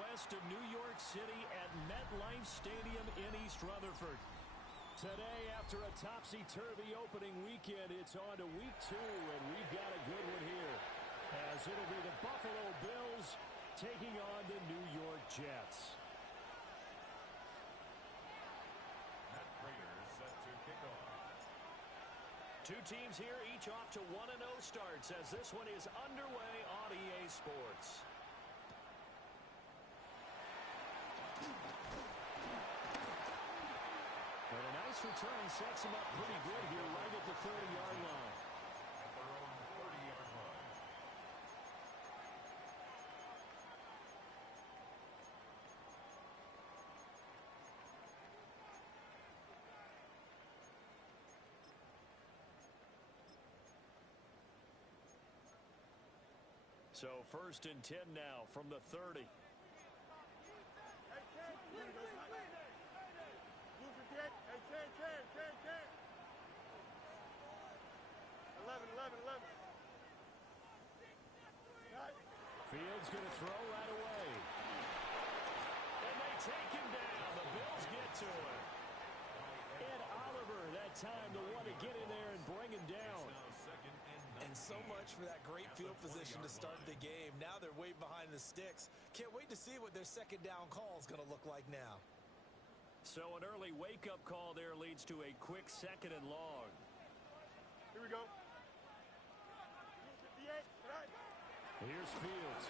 west of New York City at MetLife Stadium in East Rutherford. Today, after a topsy-turvy opening weekend, it's on to week 2, and we've got a good one here, as it'll be the Buffalo Bills taking on the New York Jets. Matt Prater is set to kick off. Two teams here, each off to 1-0 starts, as this one is underway on EA Sports. And a nice return sets him up pretty good here right at the 30-yard line. At their own 30-yard line. So 1st and 10 now from the 30. Hey, 11. Fields going to throw right away. And they take him down. The Bills get to him. Ed Oliver, that time, the one to get in there and bring him down. And so much for that great field position to start the game. Now they're way behind the sticks. Can't wait to see what their second down call is going to look like now. So an early wake-up call there leads to a quick 2nd and long. Here we go. Here's Fields.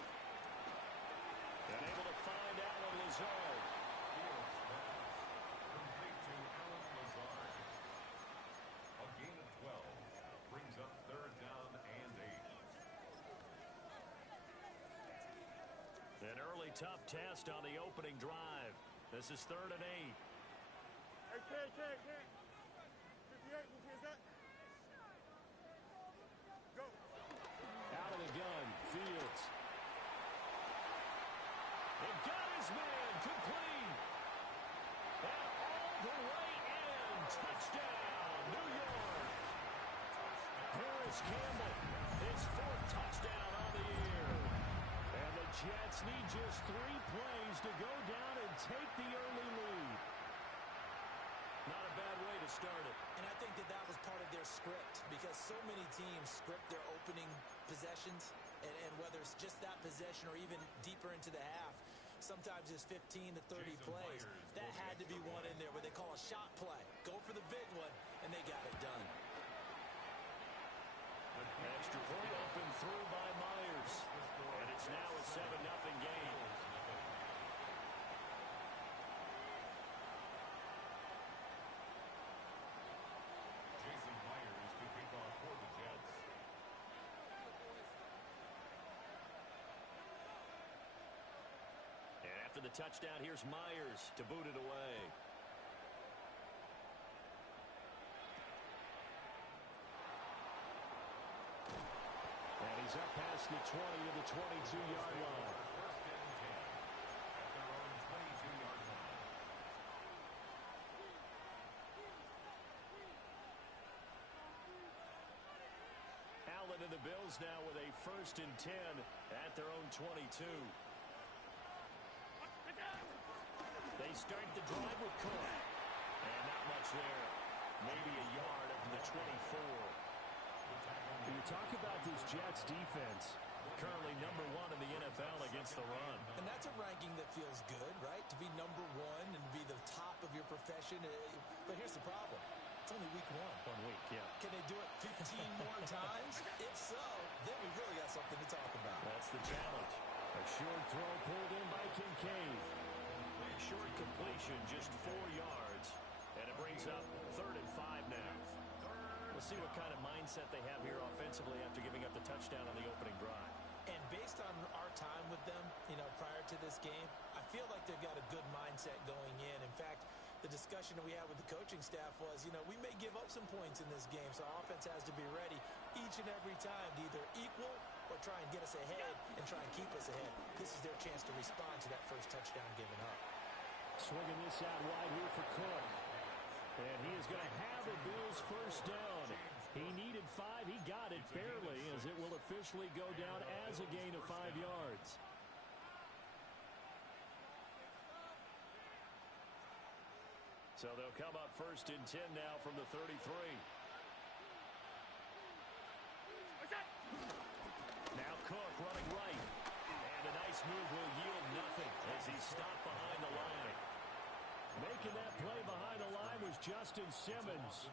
And able to find Alan Lazard. Fields pass complete to Alan Lazard. A gain of 12 brings up 3rd down and 8. An early tough test on the opening drive. This is 3rd and 8. Hey, Ken. 58, here's that. Go. Out of the gun, Fields. He got his man, complete. And all the way in. Touchdown, New York. Harris Campbell, his 4th touchdown on the year. And the Jets need just 3 plays to go down and take the early lead. Not a bad way to start it. And I think that was part of their script, because so many teams script their opening possessions, and whether it's just that possession or even deeper into the half, sometimes it's 15 to 30 plays. That had to be one in there where they call a shot play. Go for the big one, and they got it done. Extra point open through by Myers. And it's now a 7-0 game. Jason Myers to kick off for the Jets. And after the touchdown, here's Myers to boot it away. And he's up past the 20 to the 22-yard line. 1st and 10 at their own 22-yard line. Allen and the Bills now with a 1st and 10 at their own 22. They start the drive with Cook. And not much there. Maybe a yard up to the 24. When you talk about this Jets defense, currently #1 in the NFL against the run. And that's a ranking that feels good, right? To be #1 and be the top of your profession. But here's the problem. It's only week 1. 1 week, yeah. Can they do it 15 more times? If so, then we really got something to talk about. That's the challenge. A short throw pulled in by Kincaid. Short completion, just 4 yards. And it brings up 3rd and 5 now. We'll see what kind of mindset they have here offensively after giving up the touchdown on the opening drive. And based on our time with them, prior to this game, I feel like they've got a good mindset going in. In fact, the discussion that we had with the coaching staff was, we may give up some points in this game, so our offense has to be ready each and every time to either equal or try and get us ahead and try and keep us ahead. This is their chance to respond to that first touchdown given up. Swinging this out wide here for Cook. And he is going to have the Bills' first down. He needed 5. He got it barely, as it will officially go down as a gain of 5 yards. So they'll come up first and 10 now from the 33. Now Cook running right. And a nice move will yield nothing as he's stopped behind the line. Making that play behind the line was Justin Simmons.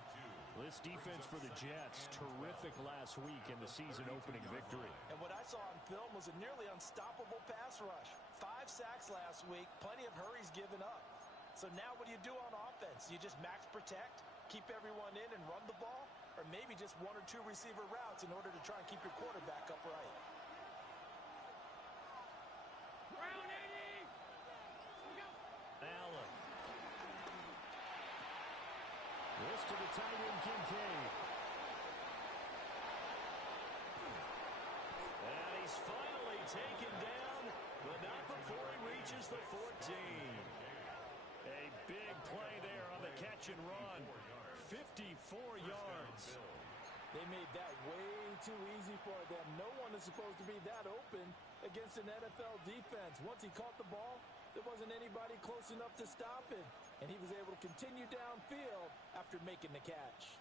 This defense for the Jets, terrific last week in the season-opening victory. And what I saw on film was a nearly unstoppable pass rush. 5 sacks last week, plenty of hurries given up. So now what do you do on offense? You just max protect, keep everyone in and run the ball? Or maybe just 1 or 2 receiver routes in order to try and keep your quarterback upright? Allen. This to the tight end, Kincaid. And he's finally taken down, but not before he reaches the 14. A big play there on the catch and run. 54 yards. They made that way too easy for them. No one is supposed to be that open against an NFL defense. Once he caught the ball, there wasn't anybody close enough to stop him. And he was able to continue downfield after making the catch.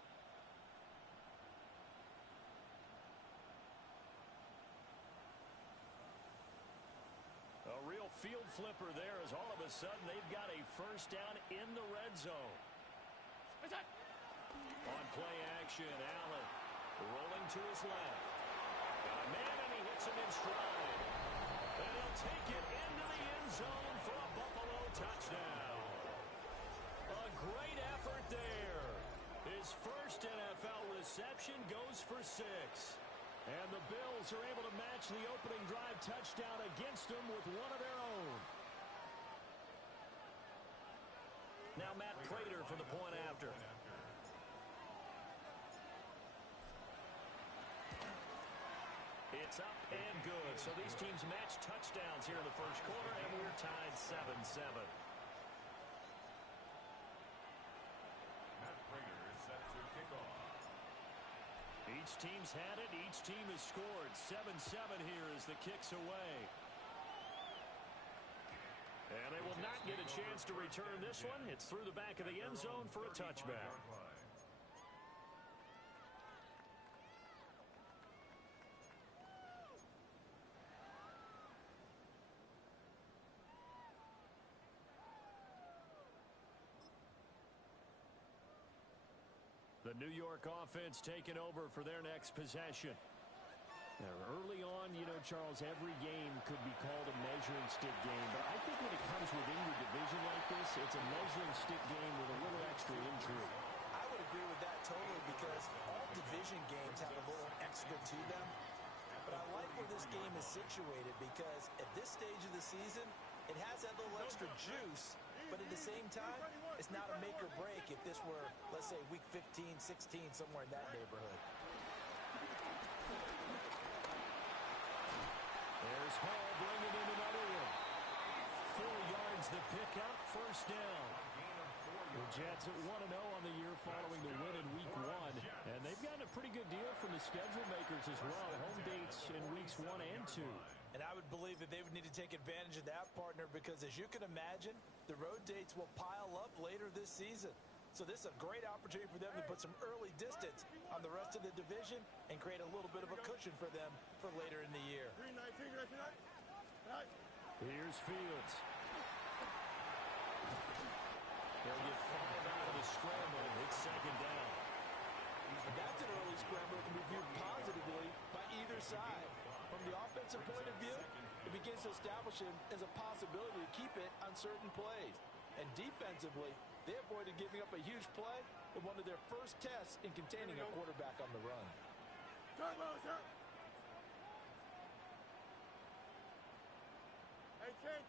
A real field flipper there as all of a sudden they've got a first down in the red zone. On play action, Allen rolling to his left. Got a man and he hits him in stride. And he'll take it into the end zone for a Buffalo touchdown. A great effort there. His first NFL reception goes for 6. And the Bills are able to match the opening drive touchdown against them with one of their own. Now Matt Prater for the point after. It's up and good. So these teams match touchdowns here in the first quarter, and we're tied 7-7. Matt Prater is set to kick off. Each team's had it. Each team has scored. 7-7 here as the kick's away. And they will not get a chance to return this one. It's through the back of the end zone for a touchback. The New York offense taking over for their next possession. Now, early on, you know, Charles, every game could be called a measuring stick game. But I think when it comes within your division like this, it's a measuring stick game with a little extra intrigue. I would agree with that totally because all division games have a little extra to them. But I like where this game is situated because at this stage of the season, it has that little extra juice. But at the same time, it's not a make or break if this were, let's say, week 15, 16, somewhere in that neighborhood. There's Hall bringing in another one. 4 yards the pickup, first down. The Jets at 1-0 on the year following the win in week 1. And they've gotten a pretty good deal from the schedule makers as well. Home dates in weeks 1 and 2. And I would believe that they would need to take advantage of that, partner, because as you can imagine, the road dates will pile up later this season. So this is a great opportunity for them to put some early distance on the rest of the division and create a little bit of a cushion for them for later in the year. Here's Fields. They'll get 5 out of the scramble. It's second down. That's an early scramble that can be viewed positively by either side. From the offensive point of view, it begins to establish him as a possibility to keep it on certain plays. And defensively, they avoided giving up a huge play in one of their first tests in containing a quarterback on the run. Hey, Ken.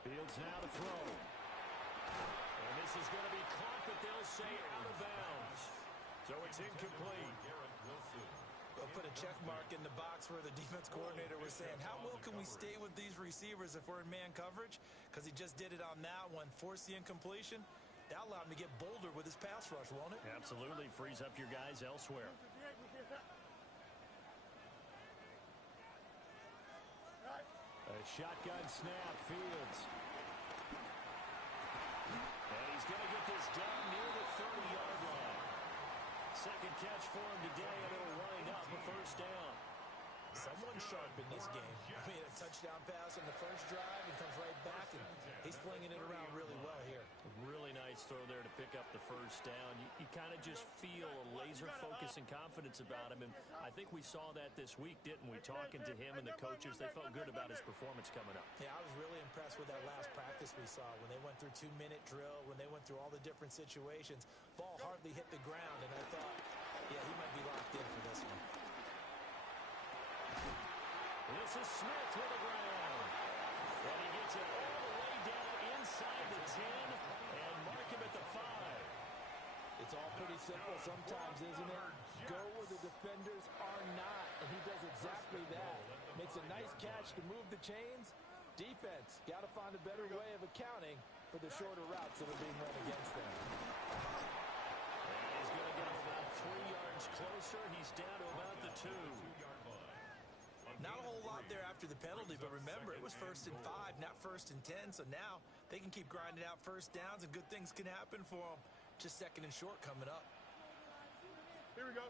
Fields now to throw. And this is going to be caught, but they'll say out of bounds. So it's incomplete. They'll put a check mark in the box where the defense coordinator was saying, how well can we stay with these receivers if we're in man coverage? Because he just did it on that one, forced the incompletion. That allowed him to get bolder with his pass rush, won't it? Absolutely. Frees up your guys elsewhere. A Shotgun snap, Fields. And he's going to get this done near the 30-yard line. Second catch for him today, and it'll wind up a first down. Someone sharp in this game. I mean, a touchdown pass on the first drive and comes right back, and he's flinging it around really well here. Really nice throw there to pick up the first down. You kind of just feel a laser focus and confidence about him, and I think we saw that this week, didn't we? Talking to him and the coaches, they felt good about his performance coming up. Yeah, I was really impressed with that last practice we saw when they went through 2-minute drill, when they went through all the different situations. Ball hardly hit the ground, and I thought, yeah, he might be locked in for this one. This is Smith with the ground. And he gets it all the way down inside the 10 and mark him at the 5. It's all pretty simple sometimes, isn't it? Go where the defenders are not, and he does exactly that. Makes a nice catch to move the chains. Defense, got to find a better way of accounting for the shorter routes that are being run against them. And he's going to get about 3 yards closer. He's down to about the 2. Not a whole lot there after the penalty, but remember, it was 1st and 5, not 1st and 10, so now they can keep grinding out first downs and good things can happen for them. Just 2nd and short coming up. Here we go.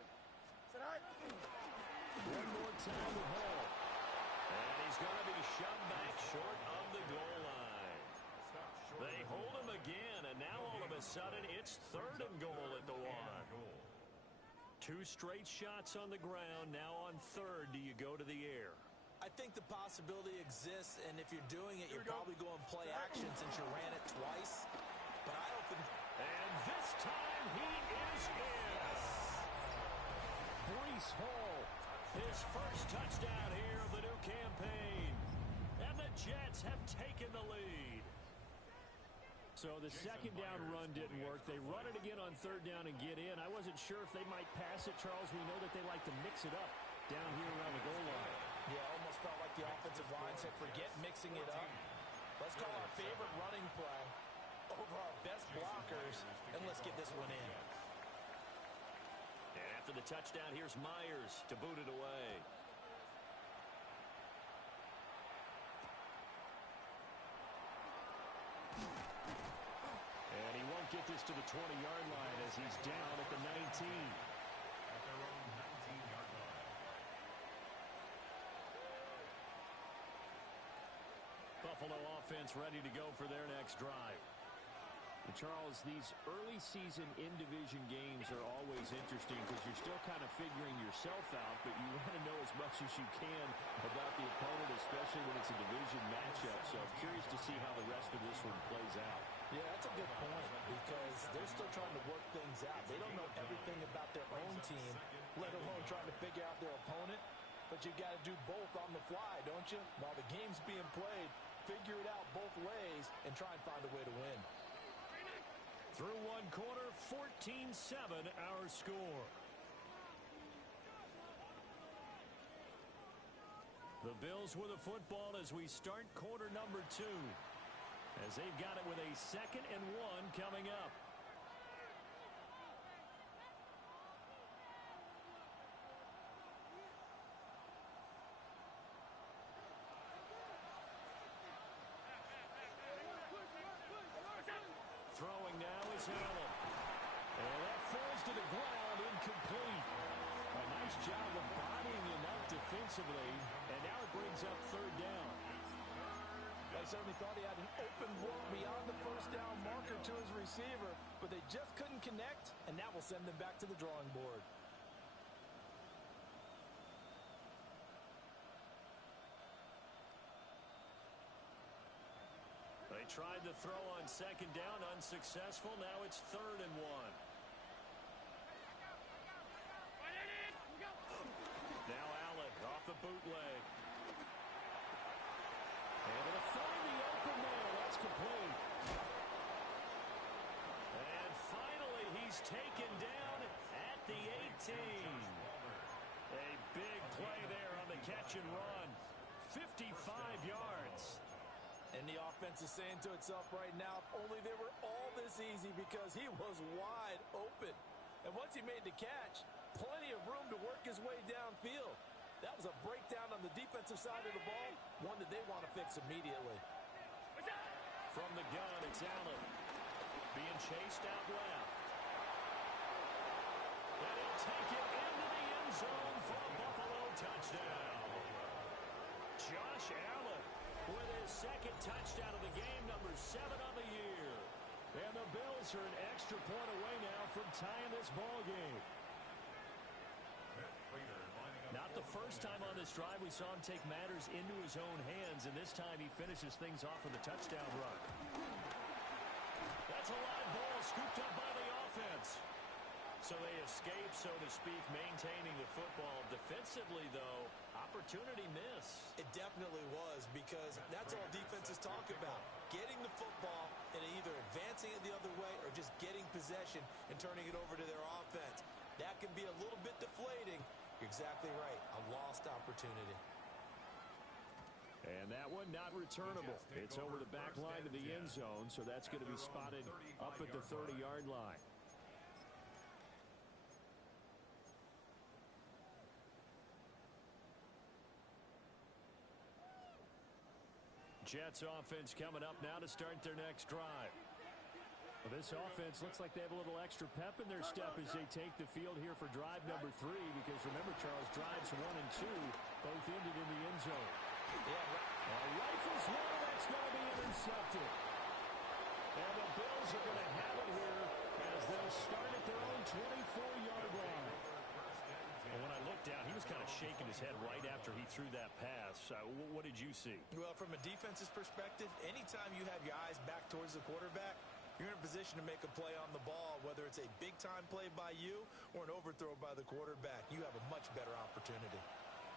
Sit high. One more time with Hall. And he's going to be shoved back short of the goal line. They hold him again, and now all of a sudden it's 3rd and goal at the 1. 2 straight shots on the ground. Now on 3rd, do you go to the air? I think the possibility exists, and if you're doing it, you're probably going play action since you ran it twice. But I don't think... And this time he is in. Breece Hall, his first touchdown here of the new campaign. And the Jets have taken the lead. So the second down run didn't work. They run it again on 3rd down and get in. I wasn't sure if they might pass it, Charles. We know that they like to mix it up down here around the goal line. Yeah, almost felt like the offensive line said, forget mixing it up. Let's call our favorite running play over our best blockers, and let's get this one in. And after the touchdown, here's Myers to boot it away. And he won't get this to the 20-yard line as he's down at the 19. At their own 19-yard line. Buffalo offense ready to go for their next drive. And Charles, these early season in-division games are always interesting because you're still kind of figuring yourself out, but you want to know as much as you can about the opponent, especially when it's a division matchup. So I'm curious to see how the rest of this one plays out. Yeah, that's a good point because they're still trying to work things out. They don't know everything about their own team, let alone trying to figure out their opponent. But you got to do both on the fly, don't you? While the game's being played, figure it out both ways and try and find a way to win. Through one quarter, 14-7 our score. The Bills with the football as we start quarter number 2. As they've got it with a 2nd and 1 coming up. Throwing now is Allen. And that falls to the ground, incomplete. A nice job of bodying him up defensively, and now it brings up 3rd down. I certainly thought he had an open look beyond the first down marker to his receiver, but they just couldn't connect, and that will send them back to the drawing board. They tried to throw on 2nd down, unsuccessful. Now it's 3rd and 1. Now Allen off the bootleg. Able to find the open man. That's complete. And finally, he's taken down at the 18. A big play there on the catch and run. 55 yards. And the offense is saying to itself right now, if only they were all this easy because he was wide open. And once he made the catch, plenty of room to work his way downfield. That was a breakdown on the defensive side of the ball, one that they want to fix immediately. From the gun, it's Allen. Being chased out left. And he'll take it into the end zone for a Buffalo touchdown. Josh Allen with his second touchdown of the game, number 7 on the year. And the Bills are an extra point away now from tying this ball game. Not the first time on this drive we saw him take matters into his own hands, and this time he finishes things off with a touchdown run. That's a live ball scooped up by the offense. So they escape, so to speak, maintaining the football. Defensively, though, opportunity miss. It definitely was, because that's all defenses talk about. Getting the football and either advancing it the other way or just getting possession and turning it over to their offense. That can be a little bit deflating. You're exactly right. A lost opportunity. And that one not returnable. It's over the back line of the end zone, so that's going to be spotted up at the 30-yard line. Jets offense coming up now to start their next drive. Well, this offense looks like they have a little extra pep in their step as they take the field here for drive number 3, because remember, Charles, drives 1 and 2 both ended in the end zone. Rifles one, that's going to be intercepted. And the Bills are going to have it here as they start at their own 24-yard line. Well, when I looked down, he was kind of shaking his head right after he threw that pass. What did you see? Well, from a defense's perspective, anytime you have your eyes back towards the quarterback, you're in a position to make a play on the ball, whether it's a big-time play by you or an overthrow by the quarterback. You have a much better opportunity.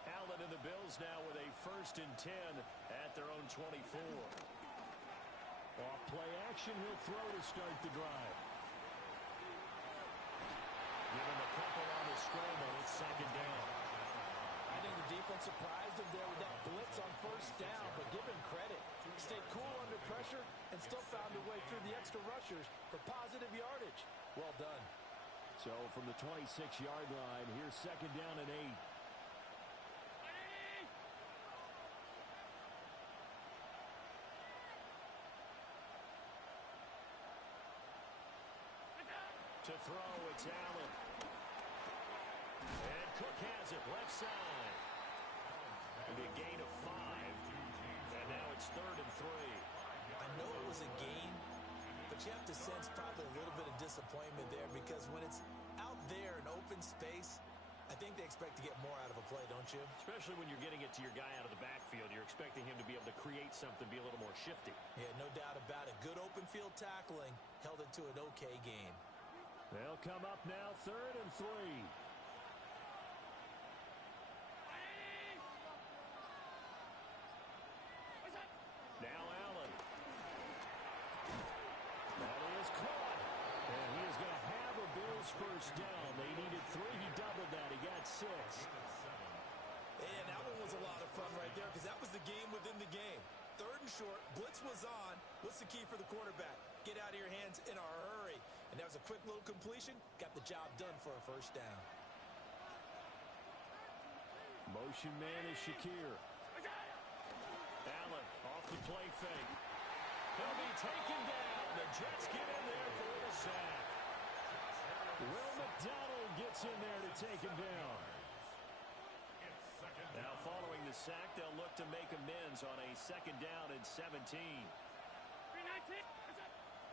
Allen and the Bills now with a 1st and 10 at their own 24. Off play action, he'll throw to start the drive. Give him a couple on the scramble. It's 2nd down. I think the defense surprised him there with that blitz on 1st down, but give him credit. Stayed cool under pressure and still found a way through the extra rushers for positive yardage. Well done. So from the 26-yard line, here's 2nd down and 8. To throw, it's Allen. And Cook has it, left side. And a gain of 5. And now it's 3rd and 3. I know it was a gain, but you have to sense probably a little bit of disappointment there, because when it's out there in open space, I think they expect to get more out of a play, don't you? Especially when you're getting it to your guy out of the backfield. You're expecting him to be able to create something, be a little more shifty. Yeah, no doubt about it. Good open field tackling held it to an okay gain. They'll come up now, 3rd and 3. Now Allen. That is caught. And he is going to have a Bills 1st down. They needed 3. He doubled that. He got 6. And that one was a lot of fun right there, because that was the game within the game. 3rd and short, blitz was on. What's the key for the quarterback? Get out of your hands in a hurry. And that was a quick little completion. Got the job done for a 1st down. Motion man is Shakir. Allen off the play fake. He'll be taken down. The Jets get in there for the sack. Will McDonald gets in there to take him down. Now following the sack, they'll look to make amends on a 2nd down and 17.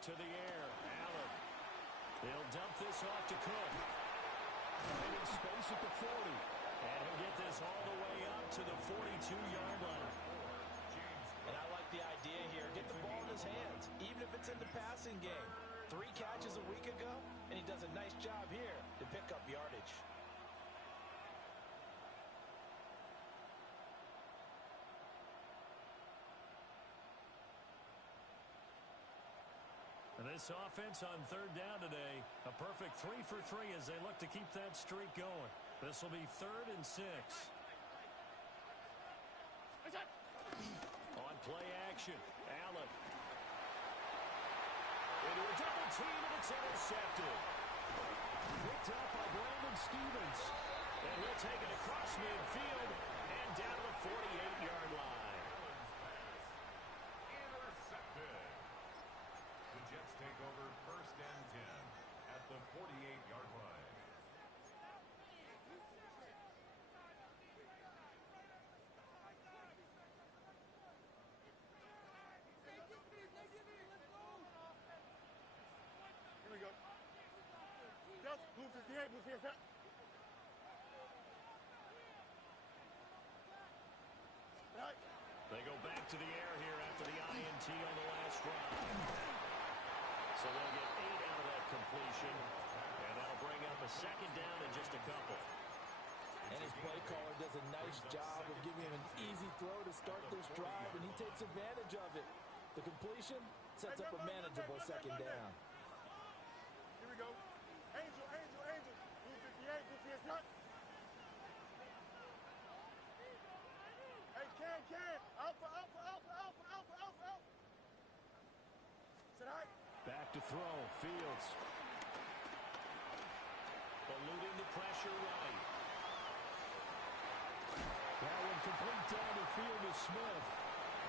To the air, Allen. They'll dump this off to Cook. Finding space at the 40. And he'll get this all the way up to the 42-yard line. And I like the idea here. Get the ball in his hands, even if it's in the passing game. 3 catches a week ago, and he does a nice job here to pick up yardage. And this offense on 3rd down today, a perfect 3 for 3 as they look to keep that streak going. This will be 3rd and 6. On play action, Allen. Into a double team, and it's intercepted. Picked up by Brandon Stevens. And he'll take it across midfield and down to the 48-yard line. Intercepted. The Jets take over 1st and 10 at the 48-yard line. Here we go. Just blue 58, blue 58. Right. They go back to the air here after the INT on the last drive. So they'll get 8 out of that completion, and that'll bring up a 2nd down in just a couple. And his play caller does a nice job of giving him an easy throw to start this drive, and he takes advantage of it. The completion sets up a manageable 2nd down. Here we go. Angel, Angel, Angel. Blue 58, blue 58. Hey, Can. Alpha, Alpha, Alpha, Alpha, Alpha, Alpha, Alpha. Sit high. Back to throw. Fields. Eluding the pressure right. That one complete down the field to Smith.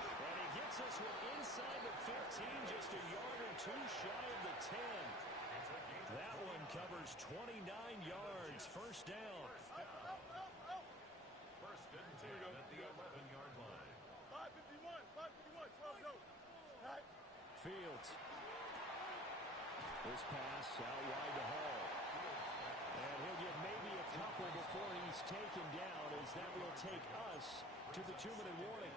And he gets this one inside the 15, just a yard or two shy of the 10. That one covers 29 yards. 1st down. First and 10 at the 11-yard line. 551, 551, 12 go. Right. Fields. This pass out wide to Hall. And he'll get maybe a couple before he's taken down, as that will take us to the 2-minute warning.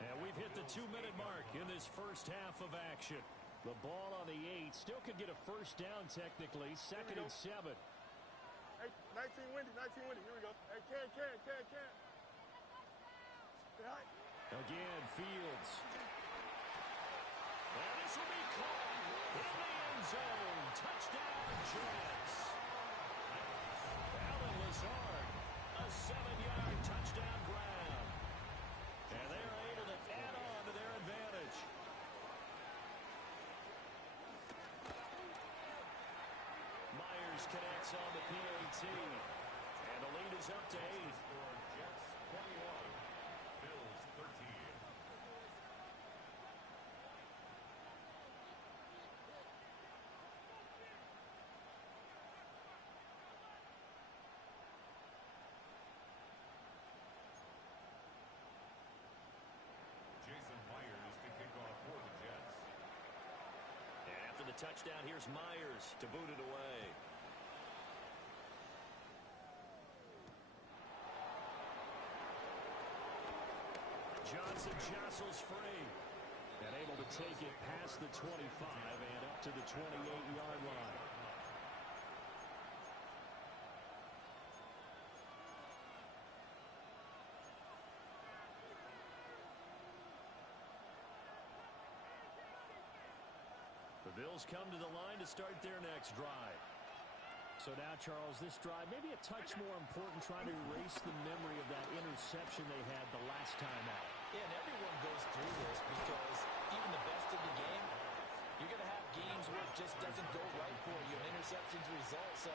And we've hit the 2-minute mark in this first half of action. The ball on the 8 still could get a 1st down technically. 2nd and 7. Hey, 19 windy, 19 windy. Here we go. Hey, Can. Sit high. Again, Fields. And this will be caught in the end zone. Touchdown, Jets. Alan Lazard, a 7-yard touchdown grab. And they're able to add on to their advantage. Myers connects on the PAT. And the lead is up to 8. Jets 21, Bills 13. Jason Myers to kick off for the Jets. And after the touchdown, here's Myers to boot it away. Johnson jostles free and able to take it past the 25 and up to the 28-yard line. The Bills come to the line to start their next drive. So now, Charles, this drive maybe a touch more important, trying to erase the memory of that interception they had the last time out. Yeah, and everyone goes through this because even the best in the game, you're going to have games where it just doesn't go right for you, and interceptions result. So,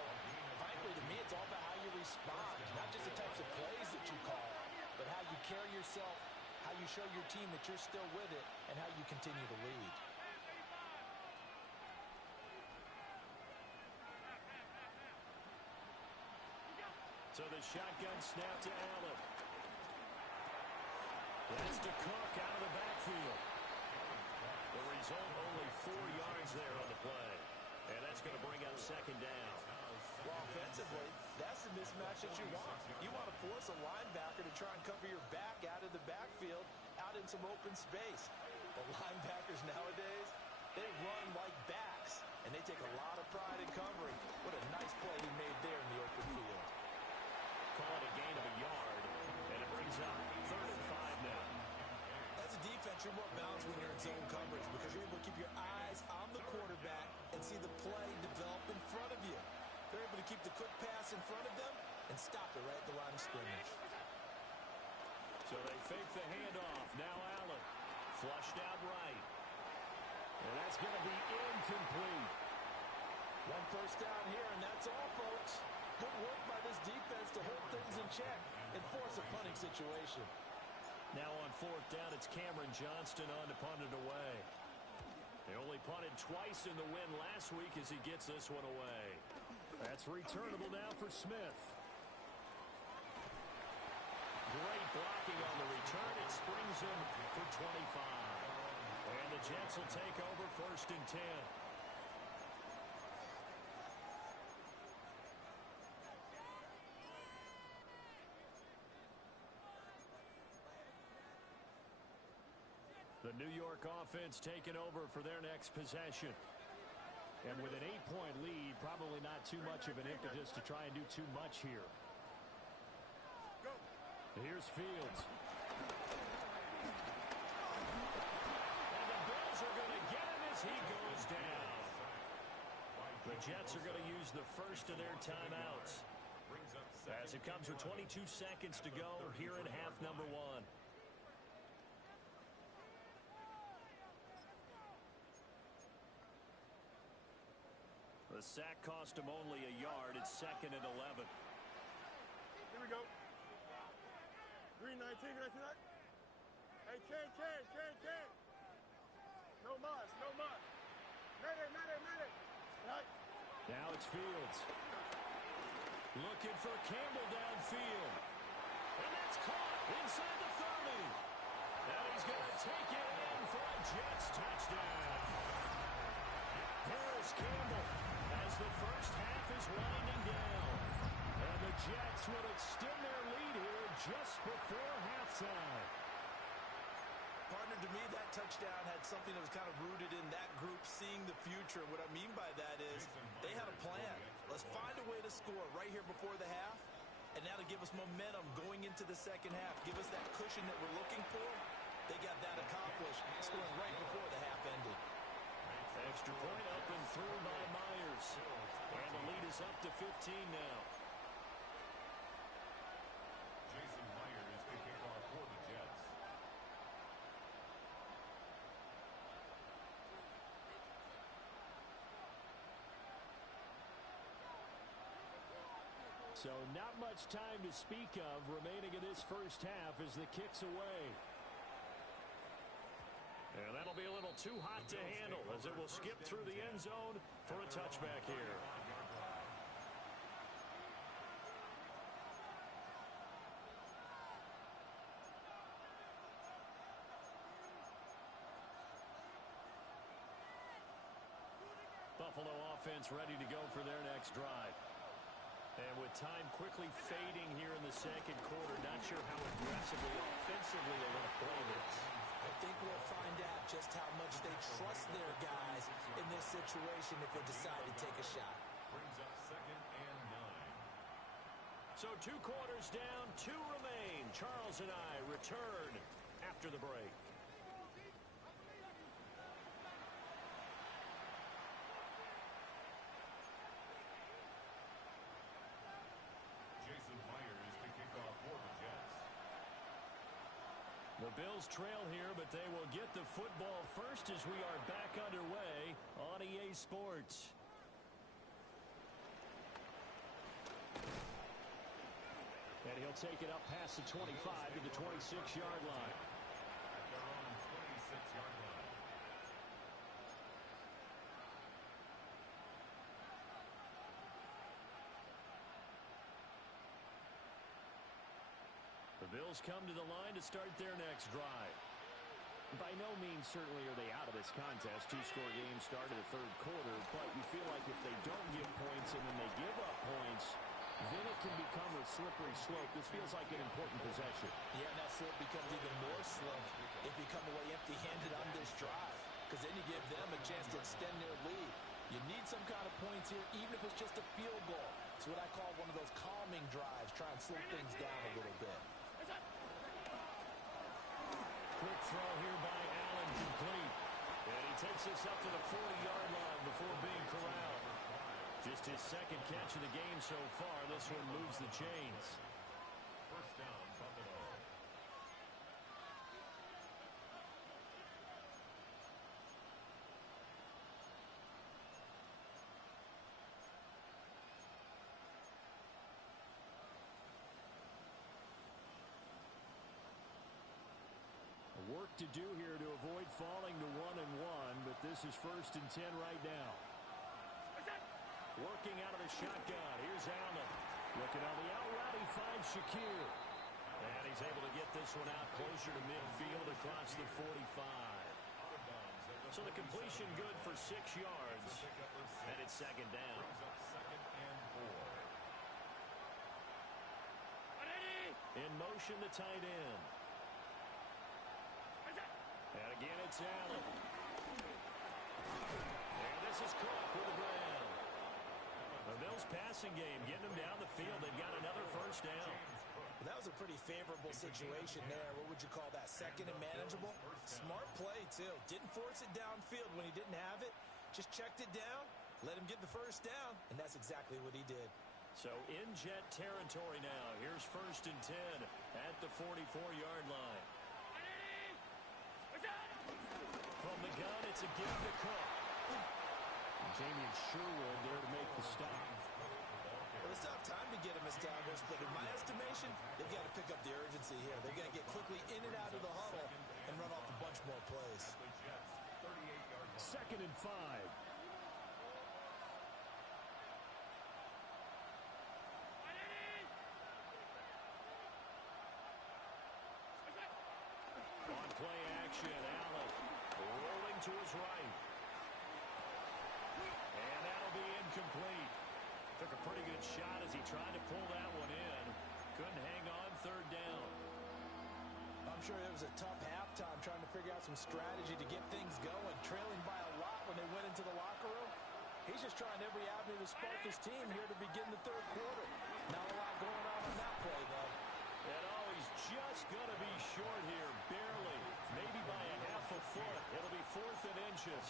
frankly, to me, it's all about how you respond, not just the types of plays that you call, but how you carry yourself, how you show your team that you're still with it, and how you continue to lead. So the shotgun snap to Allen. That's to Cook out of the backfield. The result, only 4 yards there on the play. And that's going to bring up 2nd down. Well, offensively, that's the mismatch that you want. You want to force a linebacker to try and cover your back out of the backfield, out in some open space. The linebackers nowadays, they run like backs, and they take a lot of pride in covering. What a nice play he made there in the open field. Call it a gain of a yard, and it brings up 3rd and 5 now. As a defense, you're more balanced when you're in zone coverage because you're able to keep your eyes on the quarterback and see the play develop in front of you. They're able to keep the quick pass in front of them and stop it right at the line of scrimmage. So they fake the handoff. Now Allen. Flushed out right. And that's going to be incomplete. 1 first down here, and that's all, folks. Good work by this defense to hold things in check and force a punting situation. Now on fourth down, it's Cameron Johnston on to punt it away. They only punted twice in the win last week as he gets this one away. That's returnable now for Smith. Great blocking on the return. It springs him for 25. And the Jets will take over 1st and 10. The New York offense taking over for their next possession. And with an 8-point lead, probably not too much of an impetus to try and do too much here. Here's Fields. And the Bills are going to get him as he goes down. The Jets are going to use the first of their timeouts as it comes with 22 seconds to go here in half number 1. The sack cost him only a yard. It's 2nd and 11. Here we go. Green 19, Green 19. Hey, Ken. No mas. Mayday. Right. Now it's Fields. Looking for Campbell downfield. And that's caught inside the 30. And he's going to take it in for a Jets touchdown. Harris Campbell as the first half is winding down. And the Jets will extend their lead here just before halftime. Partner, to me, that touchdown had something that was kind of rooted in that group seeing the future. What I mean by that is they had a plan. Let's find a way to score right here before the half, and now to give us momentum going into the second half, give us that cushion that we're looking for. They got that accomplished, scoring right before the half ended. Extra point up and through by Myers. And the lead is up to 15 now. Jason Myers is the kickoff for the Jets. So not much time to speak of remaining in this first half as the kick's away. And that'll be a little too hot to handle as it will skip through the end zone for a touchback here. Buffalo offense ready to go for their next drive. And with time quickly fading here in the second quarter, not sure how aggressively, offensively they're going to play this. I think we'll find out just how much they trust their guys in this situation if they decide to take a shot. Brings up 2nd and 9. So 2 quarters down, 2 remain. Charles and I return after the break. Jason Myers to kick off for the Jets. The Bills trail here, but they will get the football first as we are back underway on EA Sports. And he'll take it up past the 25 to the 26-yard line. At their own 26-yard line. The Bills come to the line to start their next drive. By no means certainly are they out of this contest. 2-score game start of the third quarter, but you feel like if they don't get points and then they give up points, then it can become a slippery slope. This feels like an important possession. Yeah, and that slope becomes even more slim if you come away empty-handed on this drive, because then you give them a chance to extend their lead. You need some kind of points here, even if it's just a field goal. It's what I call one of those calming drives, try and slow things down a little bit. Quick throw here by Allen, complete. And he takes this up to the 40-yard line before being corralled. Just his second catch of the game so far. This one moves the chains. First down, Buffalo. to do here to avoid falling to 1-1, but this is 1st and 10 right now. Working out of the shotgun. Here's Allen. Looking on the out route, he finds Shakir. And he's able to get this one out closer to midfield across the 45. So the completion good for 6 yards. And it's 2nd down. In motion, the tight end. And again, it's Allen. And this is Cook with the ground. The Bills passing game, getting them down the field. They've got another 1st down. Well, that was a pretty favorable situation there. What would you call that? 2nd and manageable? Smart play, too. Didn't force it downfield when he didn't have it. Just checked it down, let him get the 1st down, and that's exactly what he did. So in jet territory now. Here's 1st and 10 at the 44-yard line. From the gun, it's a give to Cook. Jamie Sherwood there to make the stop. Well, it's not time to get him established, but in my estimation, they've got to pick up the urgency here. They've got to get quickly in and out of the huddle and run off a bunch more plays. 2nd and 5. On play action, Allen rolling to his right. And that'll be incomplete. Took a pretty good shot as he tried to pull that one in. Couldn't hang on 3rd down. I'm sure it was a tough halftime trying to figure out some strategy to get things going. Trailing by a lot when they went into the locker room. He's just trying every avenue to spark his team here to begin the 3rd quarter. Not a lot going on that play, though. And he's just going to be short here, barely. Maybe by a half a foot. It'll be 4th and inches.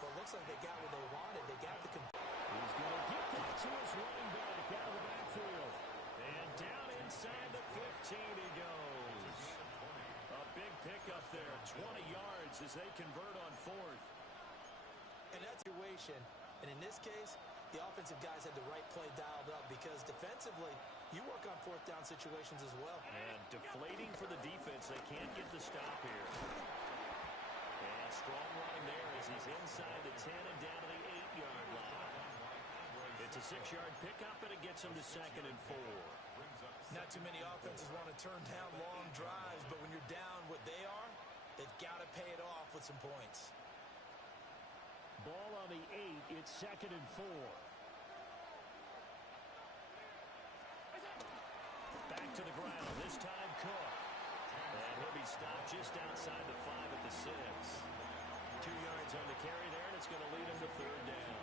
Well, it looks like they got what they wanted. They got the He's going to get that to his running back out of the backfield. And down inside the 15 he goes. A big pickup there, 20 yards as they convert on 4th. And that's the situation. And in this case, the offensive guys had the right play dialed up because defensively, you work on 4th down situations as well. And deflating for the defense. They can't get the stop here. And strong running there as he's inside the 10 and down to the 8-yard line. It's a 6-yard pickup, and it gets him to 2nd and 4. Not too many offenses want to turn down long drives, but when you're down what they are, they've got to pay it off with some points. Ball on the 8. It's 2nd and 4. Back to the ground. This time Cook. And he'll be stopped just outside the 5 at the 6. 2 yards on the carry there, and it's going to lead him to 3rd down.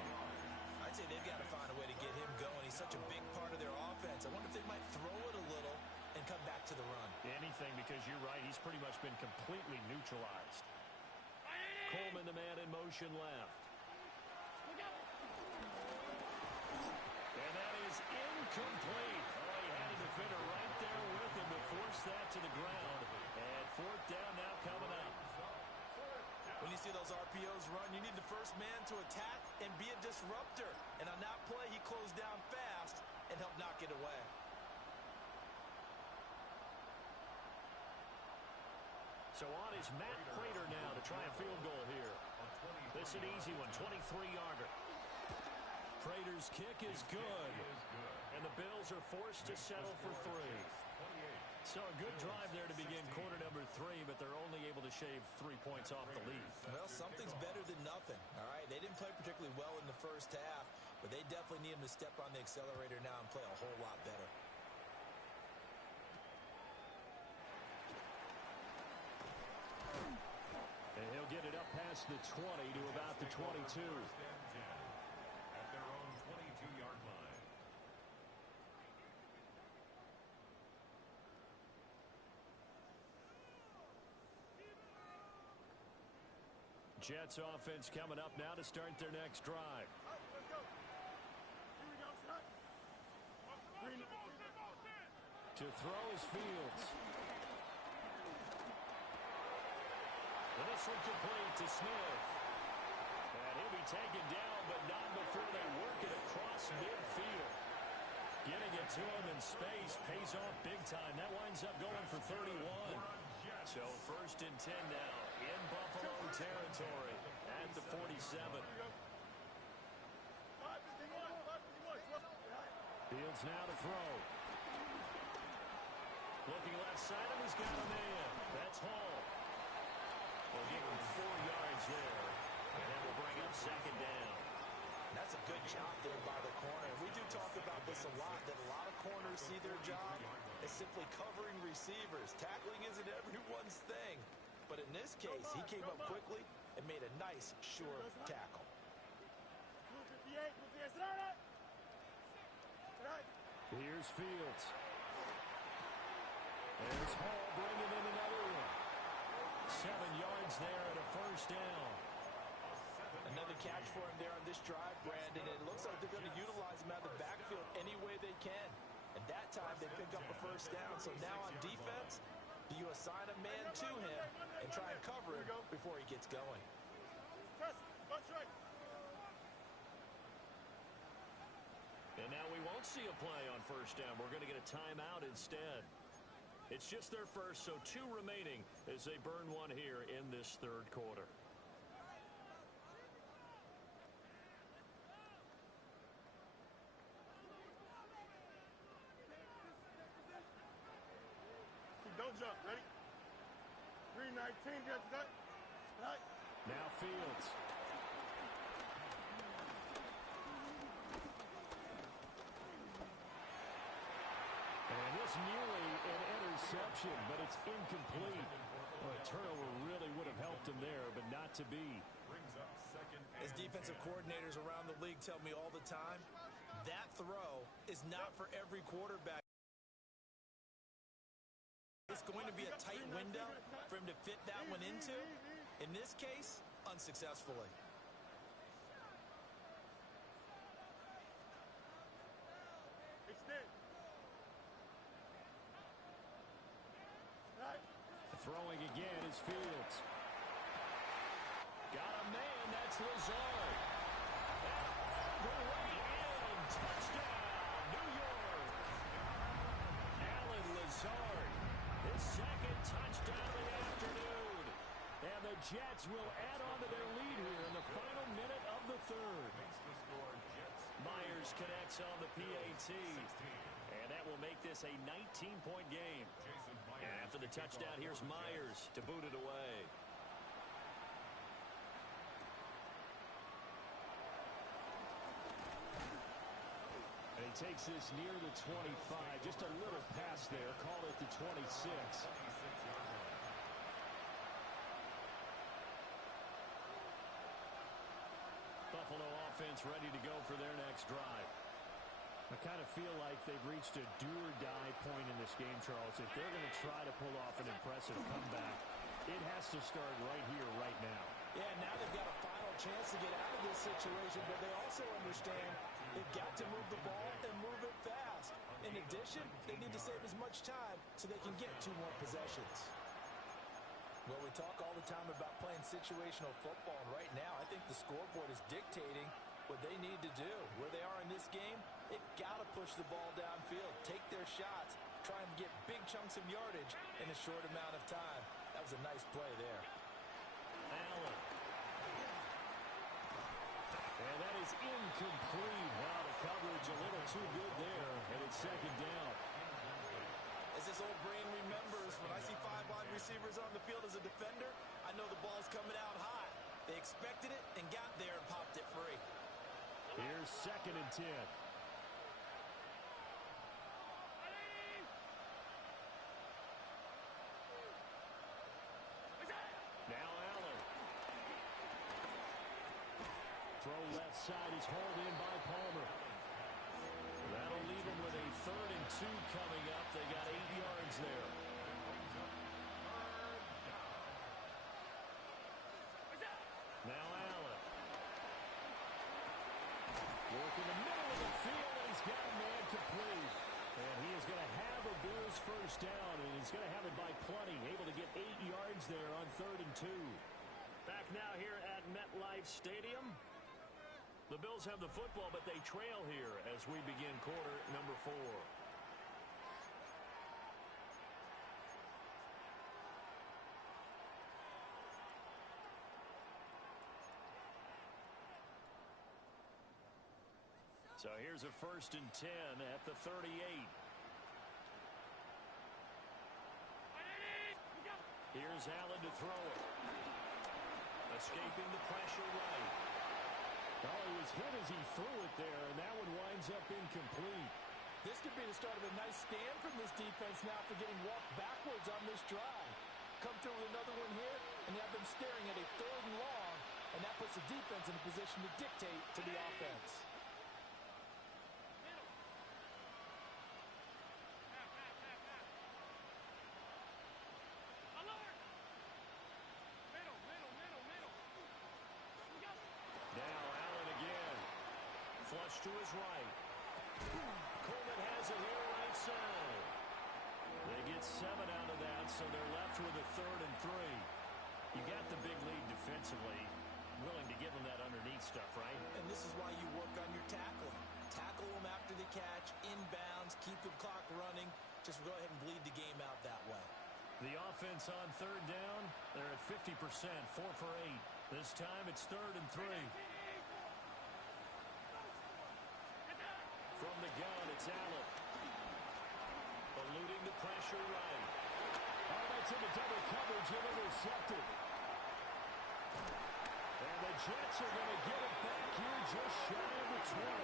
I'd say they've got to find a way to get him going. He's such a big part of their offense. I wonder if they might throw it a little and come back to the run. Anything, because you're right. He's pretty much been completely neutralized. Coleman, the man in motion left. And that is incomplete. Oh, he had a defender right there with him to force that to the ground. And 4th down now coming up. When you see those RPOs run, you need the first man to attack and be a disruptor. And on that play, he closed down fast and helped knock it away. So on is Matt Prater now to try a field goal here. This is an easy one, 23-yarder. Prater's kick is good. And the Bills are forced to settle for 3. So a good drive there to begin quarter number 3, but they're only able to shave 3 points off the lead. Well, something's better than nothing, all right? They didn't play particularly well in the first half, but they definitely need him to step on the accelerator now and play a whole lot better. And he'll get it up past the 20 to about the 22. At their own 22-yard line. Jets offense coming up now to start their next drive. Let's go. Here we go, son. To throw is Fields. And this one complete to Smith. And he'll be taken down, but not before they work it across midfield. Getting it to him in space pays off big time. That winds up going for 31. So 1st First and 10 now in Buffalo territory at the 47. Fields now to throw. Looking left side, and he's got a man. That's Hall. We'll give him 4 yards there, and that will bring up second down. That's a good job there by the corner. We do talk about this a lot, that a lot of corners see their job as simply covering receivers. Tackling isn't everyone's thing. But in this case, he came up quickly and made a nice, sure tackle. Here's Fields. There's Hall bringing in another one. 7 yards there and a first down. Another catch for him there on this drive, Brandon. And it looks like they're going to utilize him out of the backfield any way they can. And that time they pick up a first down. So now on defense, do you assign a man to him and try and cover him before he gets going? And now we won't see a play on first down. We're going to get a timeout instead. It's just their first, so 2 remaining as they burn one here in this third quarter. Don't jump. Ready? 3:19. Get that. Right. Now Fields. And this nearly an interception, but it's incomplete. Well, a turnover really would have helped him there, but not to be. As defensive coordinators around the league tell me all the time, that throw is not for every quarterback. It's going to be a tight window for him to fit that one into. In this case, unsuccessfully. Extend. Right. Throwing again is Fields. Got a man, that's Lazard. And all the way in. Touchdown, New York. Alan Lazard. His second touchdown of the afternoon. And the Jets will add on to their lead here in the final minute of the third. Myers connects on the PAT. And that will make this a 19-point game. And after the touchdown, here's Myers to boot it away. And he takes this near the 25. Just a little pass there. Call it the 26. Buffalo offense ready to go for their next drive. I kind of feel like they've reached a do-or-die point in this game, Charles. If they're going to try to pull off an impressive comeback, it has to start right here, right now. Yeah, now they've got a final chance to get out of this situation, but they also understand they've got to move the ball and move it fast. In addition, they need to save as much time so they can get 2 more possessions. Well, we talk all the time about playing situational football, and right now I think the scoreboard is dictating what they need to do. Where they are in this game, they've got to push the ball downfield, take their shots, try and get big chunks of yardage in a short amount of time. That was a nice play there. Allen. And that is incomplete. Wow, the coverage a little too good there, and it's second down. As this old brain remembers, when I see 5 wide receivers on the field as a defender, I know the ball's coming out high. They expected it and got there and popped it free. Here's second and 10. Now Allen. Throw left side is hauled in by Palmer. That'll leave them with a 3rd and 2 coming up. They got 8 yards there. Now Allen. Working the middle of the field, and he's got a man complete. And he is going to have a Bills first down, and he's going to have it by plenty. Able to get 8 yards there on 3rd and 2. Back now here at MetLife Stadium. The Bills have the football, but they trail here as we begin quarter number 4. So here's a 1st and 10 at the 38. Here's Allen to throw it. Escaping the pressure right. Oh, he was hit as he threw it there, and that one winds up incomplete. This could be the start of a nice stand from this defense now for getting walked backwards on this drive. Come through with another one here, and you have them staring at a 3rd and long, and that puts the defense in a position to dictate to the offense. Flush to his right. Coleman has it here right side. They get 7 out of that, so they're left with a 3rd and 3. You got the big lead defensively. Willing to give them that underneath stuff, right? And this is why you work on your tackling. Tackle them after the catch, inbounds, keep the clock running. Just go ahead and bleed the game out that way. The offense on 3rd down, they're at 50%, 4 for 8. This time it's 3rd and 3. From the gun, it's Allen. Eluding the pressure right. Oh, that's into double coverage and intercepted. And the Jets are going to get it back here just shy of the 20.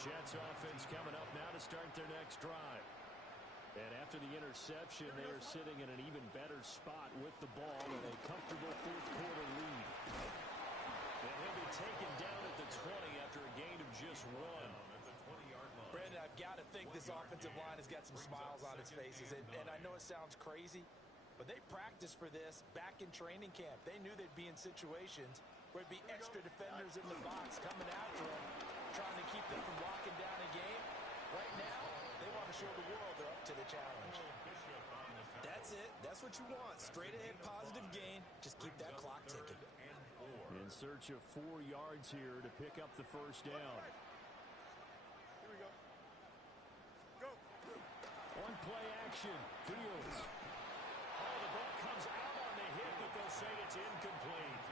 Jets offense coming up now to start their next drive. And after the interception, they are sitting in an even better spot with the ball in a comfortable 4th quarter lead. And he'll be taken down at the 20 after a gain of just 1. Brandon, I've got to think this offensive line has got some smiles on its faces. And I know it sounds crazy, but they practiced for this back in training camp. They knew they'd be in situations where it'd be extra defenders in the box coming after them, trying to keep them from locking down a game. Right now, they want to show the world they're up to the challenge. That's it. That's what you want. Straight ahead positive gain. Just keep that clock ticking. In search of 4 yards here to pick up the 1st down. Here we go. Go. One play action. Fields. Oh, the ball comes out on the hit, but they'll say it's incomplete.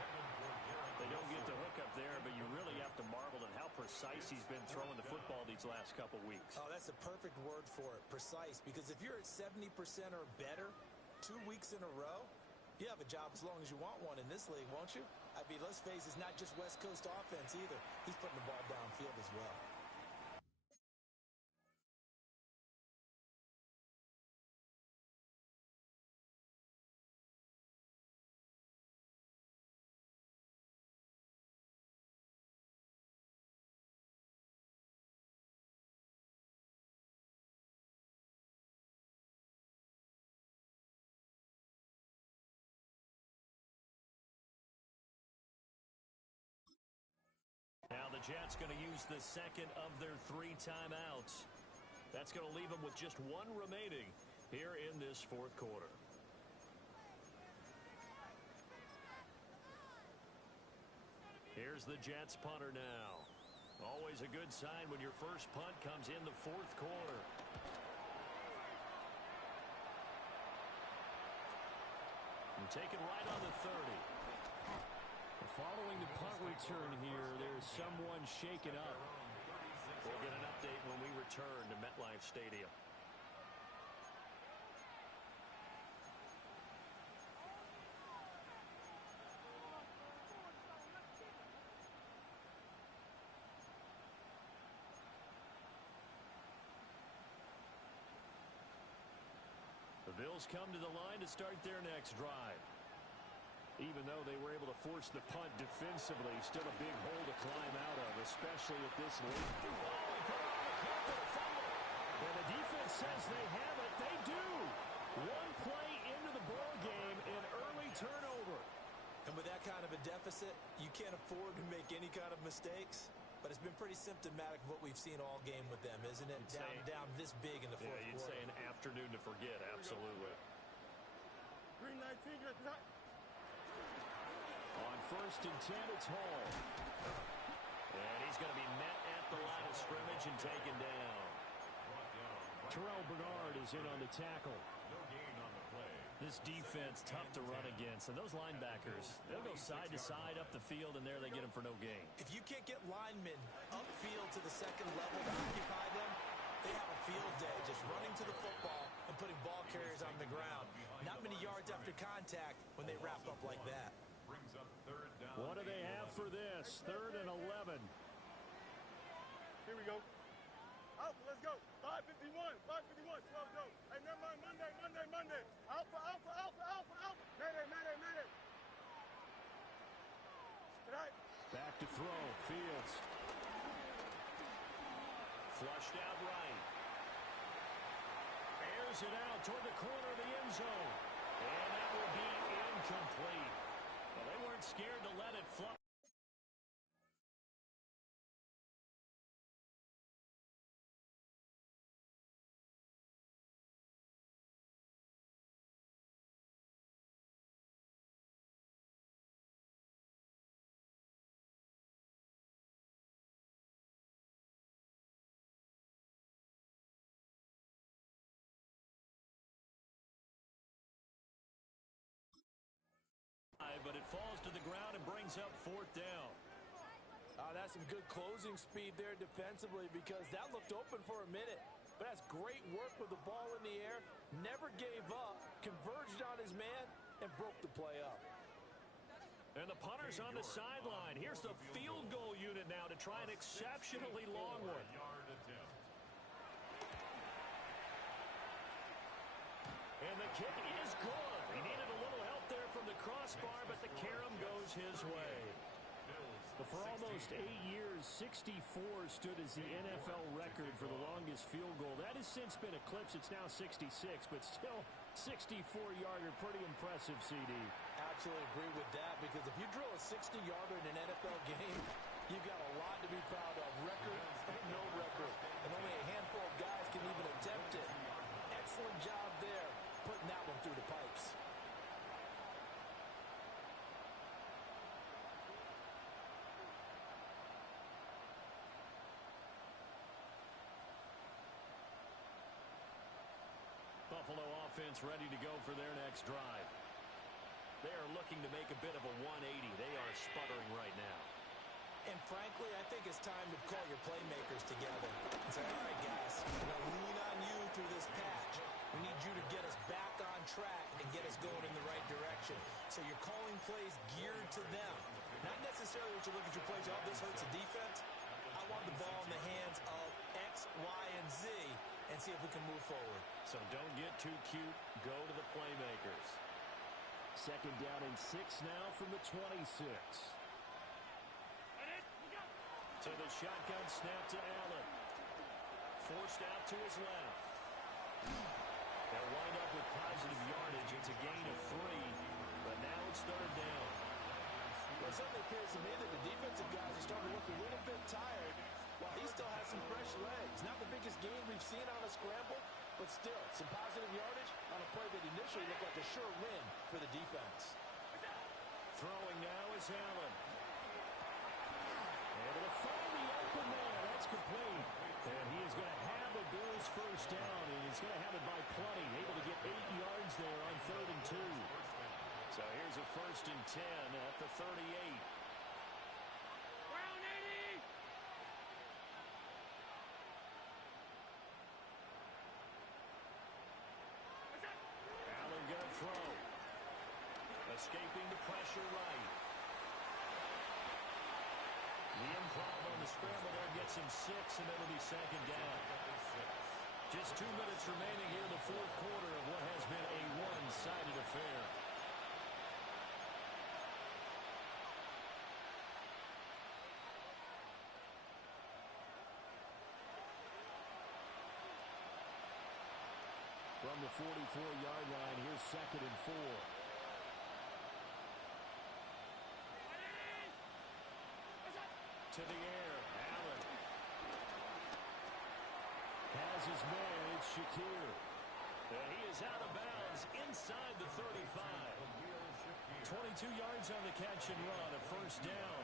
They don't get the hook up there, but you really have to marvel at how precise he's been throwing the football these last couple weeks. Oh, that's a perfect word for it, precise, because if you're at 70% or better 2 weeks in a row, you have a job as long as you want one in this league, won't you? I mean, let's face it, it's not just West Coast offense either. He's putting the ball downfield as well. Now the Jets going to use the 2nd of their 3 timeouts. That's going to leave them with just 1 remaining here in this 4th quarter. Here's the Jets punter now. Always a good sign when your first punt comes in the 4th quarter. And taken right on the 30. Following the punt return here, there's someone shaken up. We'll get an update when we return to MetLife Stadium. The Bills come to the line to start their next drive. Even though they were able to force the punt defensively, still a big hole to climb out of, especially at this late. And the defense says they have it. They do. 1 play into the ball game, an early turnover. And with that kind of a deficit, you can't afford to make any kind of mistakes. But it's been pretty symptomatic of what we've seen all game with them, isn't it? Down this big in the 4th quarter. Yeah, you'd say an afternoon to forget, absolutely. Green 19, get that. On 1st and 10, it's Hall. And he's going to be met at the line of scrimmage and taken down. Terrell Bernard is in on the tackle. No gain on the play. This defense, tough to run against. And those linebackers, they'll go side to side up the field, and there they get them for no gain. If you can't get linemen upfield to the second level to occupy them, they have a field day just running to the football and putting ball carriers on the ground. Not many yards after contact when they wrap up like that. Brings up third down. What do they have for this? 3rd and 11. Here we go. Alpha, let's go. 551, 551, 12 go. Hey, never mind, Monday. Alpha. Mayday. Tonight. Back to throw. Fields. Flushed out right. Airs it out toward the corner of the end zone. And that will be incomplete. Well, they weren't scared to let it fly. But it falls to the ground and brings up 4th down. That's some good closing speed there defensively because that looked open for a minute. But that's great work with the ball in the air. Never gave up, converged on his man, and broke the play up. And the punter's on the sideline. Here's the field goal unit now to try an exceptionally long one. And the kick is good. He needed a little help there from the crossbar, but the carom goes his way. But for almost 8 years, 64 stood as the NFL record for the longest field goal. That has since been eclipsed. It's now 66, but still 64-yarder. Pretty impressive, CD. Absolutely agree with that because if you drill a 60-yarder in an NFL game, you've got a lot to be proud of. Record, no record. And only a handful of guys can even attempt it. Excellent job there, putting that one through the pipes. Buffalo offense ready to go for their next drive. They are looking to make a bit of a 180. They are sputtering right now. And frankly, I think it's time to call your playmakers together and say, all right, guys, we're going to lean on you through this patch. We need you to get us back on track and get us going in the right direction. So you're calling plays geared to them. Not necessarily what you look at your plays, oh, this hurts the defense. I want the ball in the hands of X, Y, and Z and see if we can move forward. So don't get too cute. Go to the playmakers. 2nd down and 6 now from the 26. To the shotgun snap to Allen. Forced out to his left. They'll wind up with positive yardage. It's a gain of 3, but now it's 3rd down. Well, it certainly appears to me that the defensive guys are starting to look a little bit tired while he still has some fresh legs. Not the biggest gain we've seen on a scramble, but still, some positive yardage on a play that initially looked like a sure win for the defense. Throwing now is Allen. Able to find the open man. That's complete. And he is going to have a Bills first down, and he's going to have it by plenty. Able to get 8 yards there on 3rd and 2. So here's a 1st and 10 at the 38. Allen going to throw. Escaping the pressure right. The improv on the scramble there gets him 6, and it'll be 2nd down. Just 2 minutes remaining here in the 4th quarter of what has been a one-sided affair. From the 44-yard line, here's 2nd and 4. To the air, Allen. Has his man, it's Shakir. He is out of bounds inside the 35. 22 yards on the catch and run, a 1st down.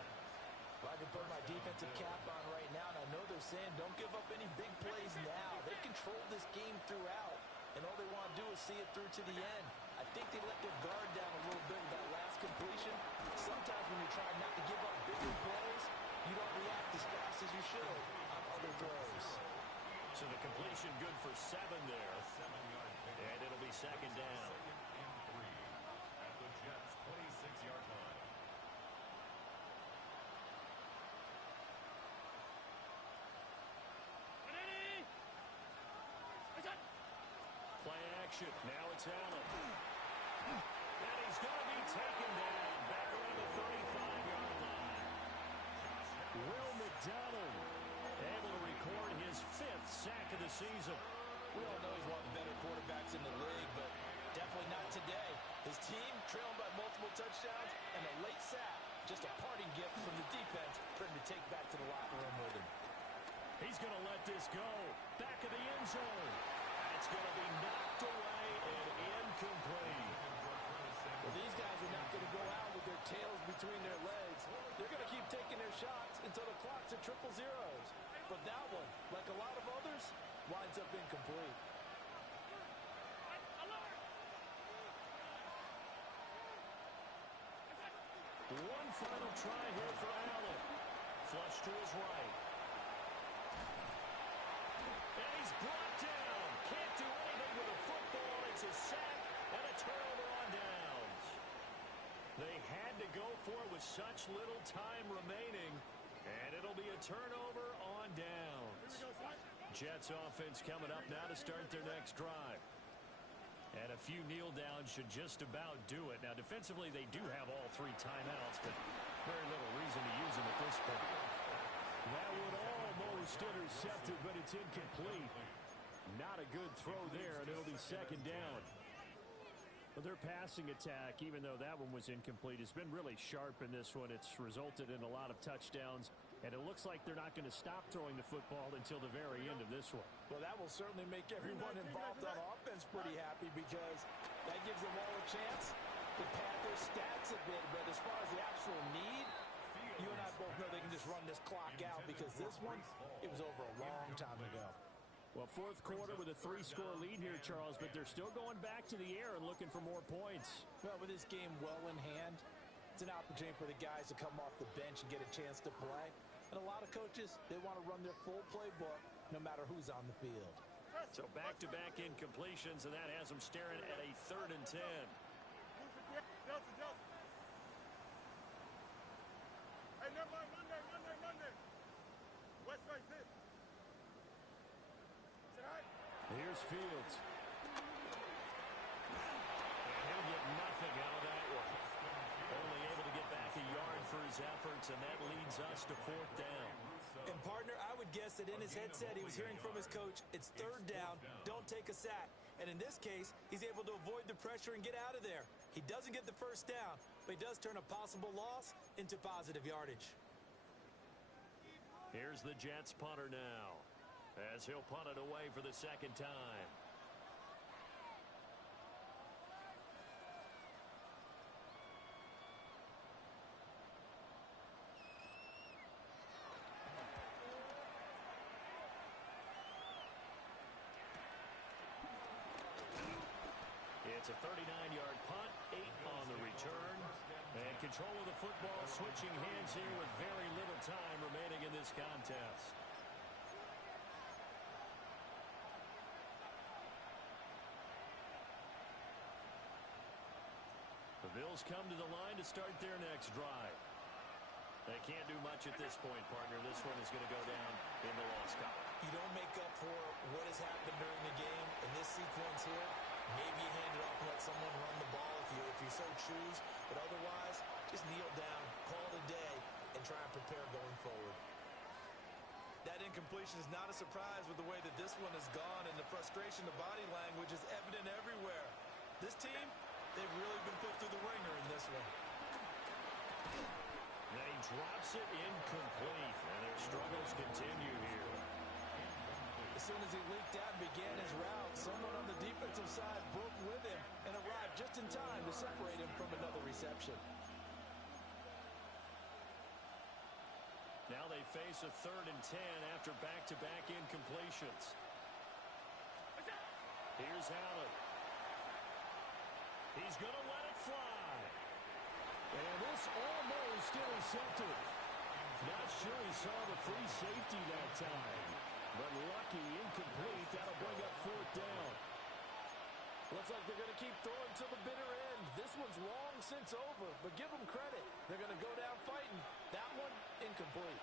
Well, I can put my defensive cap on right now, and I know they're saying don't give up any big plays now. They control this game throughout, and all they want to do is see it through to the end. I think they let their guard down a little bit with that last completion. Sometimes when you try not to give up bigger plays, you don't react as fast as you should on other throws. So the completion good for 7 there. And it'll be second down. Second and 3 at the Jets' 26-yard line. Play action. Now it's Allen. And he's going to be taken down back around the 35-yard line. Will McDonald able to record his 5th sack of the season. We all know he's one of the better quarterbacks in the league, but definitely not today. His team trailing by multiple touchdowns, and a late sack, just a parting gift from the defense for him to take back to the locker room with him. He's going to let this go. Back of the end zone. It's going to be knocked away and incomplete. Well, these guys are not going to go out with their tails between their legs. They're going to keep taking their shots until the clock's at 000. But that one, like a lot of others, winds up incomplete. One final try here for Allen. Flush to his right. And he's brought down. Can't do anything with a football. It's a sack and a turnover on downs. They had to go for it with such little time remaining. And it'll be a turnover on downs. Jets offense coming up now to start their next drive. And a few kneel downs should just about do it. Now, defensively, they do have all 3 timeouts, but very little reason to use them at this point. That would almost intercept it, but it's incomplete. Not a good throw there, and it'll be second down. Well, their passing attack, even though that one was incomplete, has been really sharp in this one. It's resulted in a lot of touchdowns, and it looks like they're not going to stop throwing the football until the very end of this one. Well, that will certainly make everyone involved on offense pretty happy, because that gives them all a chance to pad their stats a bit. But as far as the actual need, you and I both know they can just run this clock out, because this one, it was over a long time ago. Well, fourth quarter with a 3-score lead here, Charles, but they're still going back to the air and looking for more points. Well, with this game well in hand, it's an opportunity for the guys to come off the bench and get a chance to play. And a lot of coaches, they want to run their full playbook no matter who's on the field. So back-to-back incompletions, and that has them staring at a 3rd and 10. Hey, never mind, Monday. West right this. Here's Fields. And he'll get nothing out of that one. Only able to get back a yard for his efforts, and that leads us to 4th down. And, partner, I would guess that in his headset he was hearing from his coach, it's 3rd down, don't take a sack. And in this case, he's able to avoid the pressure and get out of there. He doesn't get the 1st down, but he does turn a possible loss into positive yardage. Here's the Jets punter now, as he'll punt it away for the 2nd time. It's a 39-yard punt, 8 on the return. And control of the football switching hands here with very little time remaining in this contest. The Bills come to the line to start their next drive. They can't do much at this point, partner. This one is going to go down in the loss column. You don't make up for what has happened during the game in this sequence here. Maybe you hand it off and let someone run the ball if you so choose. But otherwise, just kneel down, call it a day, and try and prepare going forward. That incompletion is not a surprise with the way that this one has gone, and the frustration, the body language is evident everywhere. This team, they've really been put through the ringer in this one. And he drops it incomplete, and their struggles continue here. As soon as he leaked out and began his route, someone on the defensive side broke with him and arrived just in time to separate him from another reception. Now they face a 3rd and 10 after back-to-back incompletions. Here's Allen. He's going to let it fly. And this almost intercepted. Not sure he saw the free safety that time. But lucky, incomplete. That'll bring up fourth down. Looks like they're going to keep throwing to the bitter end. This one's long since over, but give them credit. They're going to go down fighting. That one, incomplete.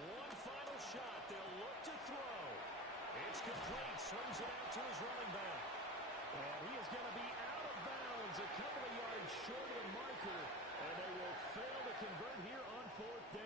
One final shot. They'll look to throw. It's complete. Swings it out to his running back. And he is going to be out of bounds a couple of yards short of the marker. And they will fail to convert here on fourth down.